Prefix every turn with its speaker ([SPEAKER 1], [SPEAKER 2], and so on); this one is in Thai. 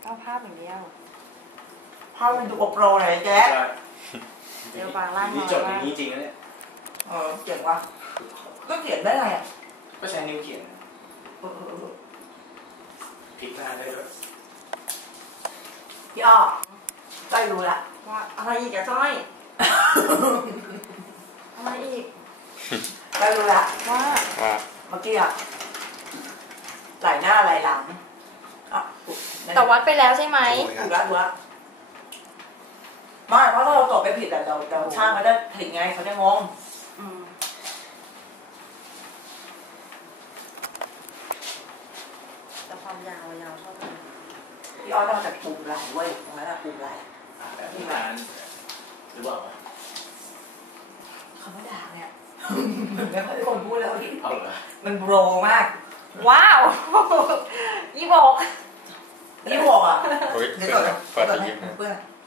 [SPEAKER 1] เอาภาพอย่างเดียว
[SPEAKER 2] ภาพมันดูโปรหน่อยแจ๊
[SPEAKER 1] เดี๋ยวบางล่าง
[SPEAKER 3] นี่จดอย่างนี้จริงนะเนี่ย
[SPEAKER 2] เขียนวะก็เขียนได้ไงอ่ะ
[SPEAKER 3] ก็ใช้นิ้วเขียนพลิกหน้าได้ด้วย
[SPEAKER 2] พี่อ้อได้รู้ละ
[SPEAKER 1] ว่าอะไรอีกอะจ้อยอะไรอีก
[SPEAKER 2] ได้รู้ละ
[SPEAKER 1] ว่า
[SPEAKER 2] เมื่อกี้อะไหลหน้าไหลหลัง
[SPEAKER 1] แต่วัดไปแล้วใช่ไหม
[SPEAKER 2] ถูกแล้วถูกแล้วไม่เพราะถ้าเราตอบไปผิดแต่เราช่างเขาได้ผิดไงเขาจะงง
[SPEAKER 1] แต่ความยาวชอบกัน
[SPEAKER 2] พี่อ้อต้องจากปุ่มไหลเว้ยตรงนั้นอะปุ่มไหล
[SPEAKER 3] แบบนี้นานหรือเปล่า
[SPEAKER 2] เขาไม่ด่าเนี่ยไม่ค่อยคนพูดแล้วพี่
[SPEAKER 3] เอาเหรอ
[SPEAKER 2] มันโบรมาก
[SPEAKER 1] ว้าว26
[SPEAKER 2] 26อ่ะ
[SPEAKER 4] เปิดยิ้ม
[SPEAKER 2] เพื่อน